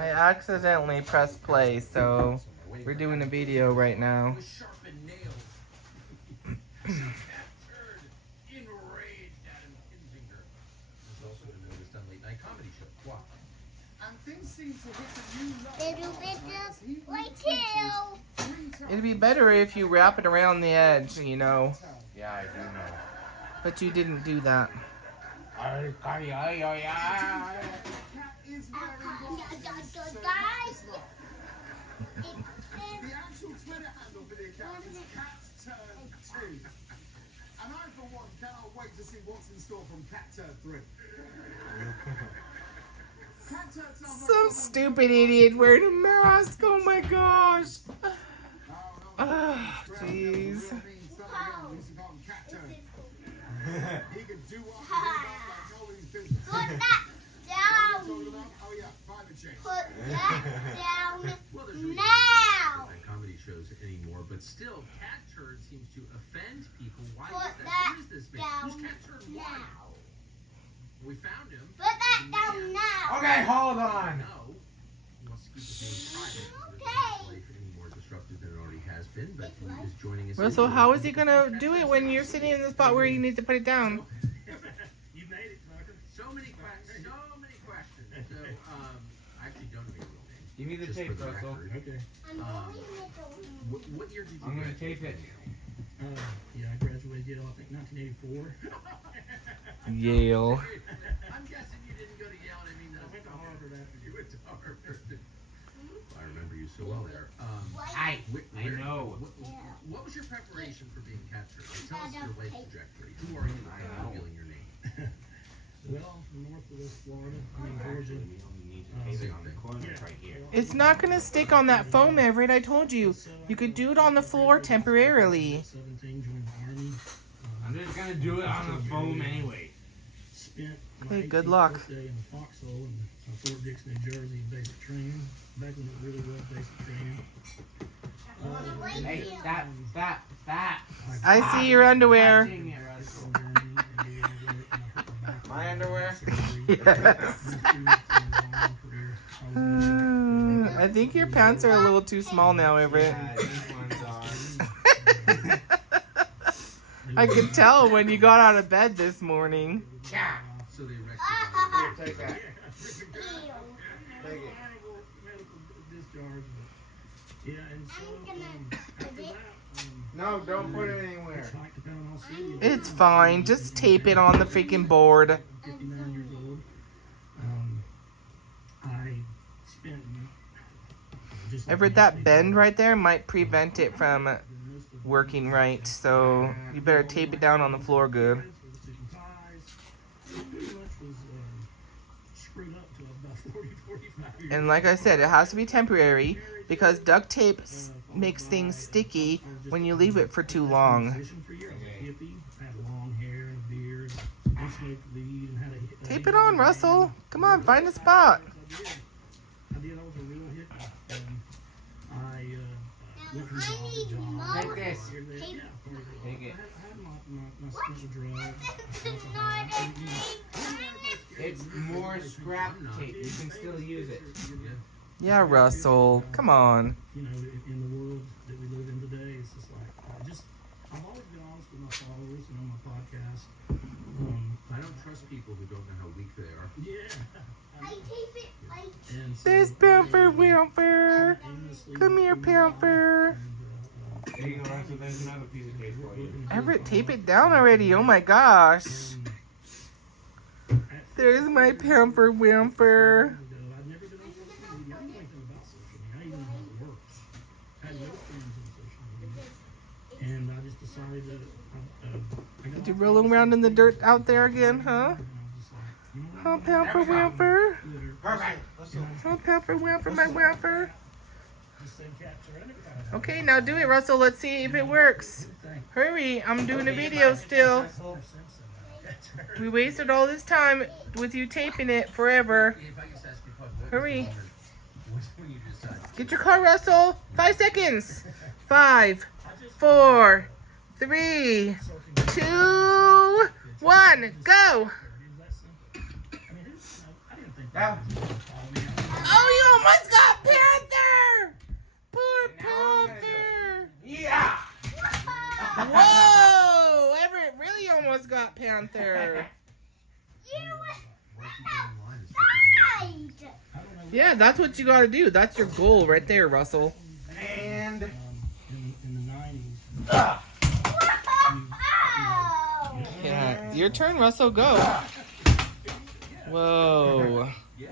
I accidentally pressed play, so we're doing a video right now. It'd be better if you wrap it around the edge, you know. Yeah, I do know. But you didn't do that. The actual Twitter handle for the account is CatTurd2. And I, for one, cannot wait to see what's in store from CatTurd3. Some stupid idiot wearing a mask. Oh my gosh. Oh, jeez. He can do what he wants, nobody's business. Put that down. Oh yeah, climate change. Put that down now. Comedy shows anymore, but still, CatTurd seems to offend people. Why Put is that Who is this man? down Who's CatTurd now. We found him. Put that down now. Okay, hold on. No. He wants to keep the thing private. Okay. Life any more disruptive than it already has been, but he is joining us. Russell, how is he gonna do it when you're sitting in the spot where you need to put it down? You made it, Tucker. So many questions. So, I actually don't know your real name. Give me the Just tape, for the Russell. record. Okay. What year did you I'm gonna graduate? tape it. Yeah, I graduated Yale, I think 1984. Yale. I'm guessing you didn't go to Yale. I mean, I went to Harvard after. you went to Harvard. I remember you so well there. I know. What was your preparation for being CatTurd? Tell us your life trajectory. Who are you? I'm revealing your name. Well, I'm from northwest Florida, I mean Georgia. Right here. It's not gonna stick on that foam, Everett. I told you. You could do it on the floor temporarily. 17, joined the Army. I'm just gonna do it on the foam anyway. Spent my Hey, good 18th luck. birthday in the foxhole in Fort Dix, New Jersey, basic training. Back when it really was basic training. Hey, stop. I see your underwear. Dang it, Russell. My underwear? Yes. I think your pants are a little too small now, Everett. Yeah, these ones are. I could tell when you got out of bed this morning. Yeah. So they arrested Here, take that. Take it. Discharge. Yeah, and so after that, No, don't put it anywhere. hitchhiked to Panama City. It's fine. Just tape it on the freaking board. 59 years old. I spent just like Everett, that bend right there might prevent it from most of working right. So you better tape it down on the floor good. pretty much was screwed up till I was about 40, 45 years And like I said, it has to be temporary because duct tape makes things sticky when you leave it for too long. musician for years. I was a hippie, had long hair and a beard, and smoked weed and had a Tape it on, Russell. Come on, find a spot. I was a real hippie. I went from job to job. Take this. Here, there, yeah, part of it. Take it. I had my stint of drugs. It's more scrap tape. You can still use it. Yeah, Russell. Come on. You know, in the world that we live in today, it's just like, I've always been honest with my followers and on my podcast. I don't trust people who don't know how weak they are. Yeah. And so, There's Pamper Wilfer. aimlessly Come here, Pamper. There you go, Russell. There's another piece of tape for you. Everett, tape it down already. Oh my gosh. There's my Pamper Wilfer. I'd never been on social media. I didn't know anything about social media. I didn't even know how it works. I had no friends on social media. And I just decided that I got Did you rolling around in the dirt out there again, huh? and I was just like, you know what? Oh, Pamper Wilfer. Twitter, Perfect. Let's go. Oh, Pamper Wilfer, my Wilfer. just send CatTurd. I never thought I'd have Okay, now do it, Russell. Let's see if it works. a thing. Hurry, I'm doing a video still. We wasted all this time with you taping it forever. If I just ask you a question, what Hurry. was when you decided? Get your car, Russell. 5 seconds. 5, 4, 3, 2, 1, go. That Oh, you almost got Panther! Poor Now I'm gonna do Panther! Yeah! Whoa! Everett really almost got Panther. Right. Yeah, that's what you gotta do. That's your goal right there, Russell. And In the 90s, Oh. Yeah, your turn, Russell. Go. Whoa. yeah,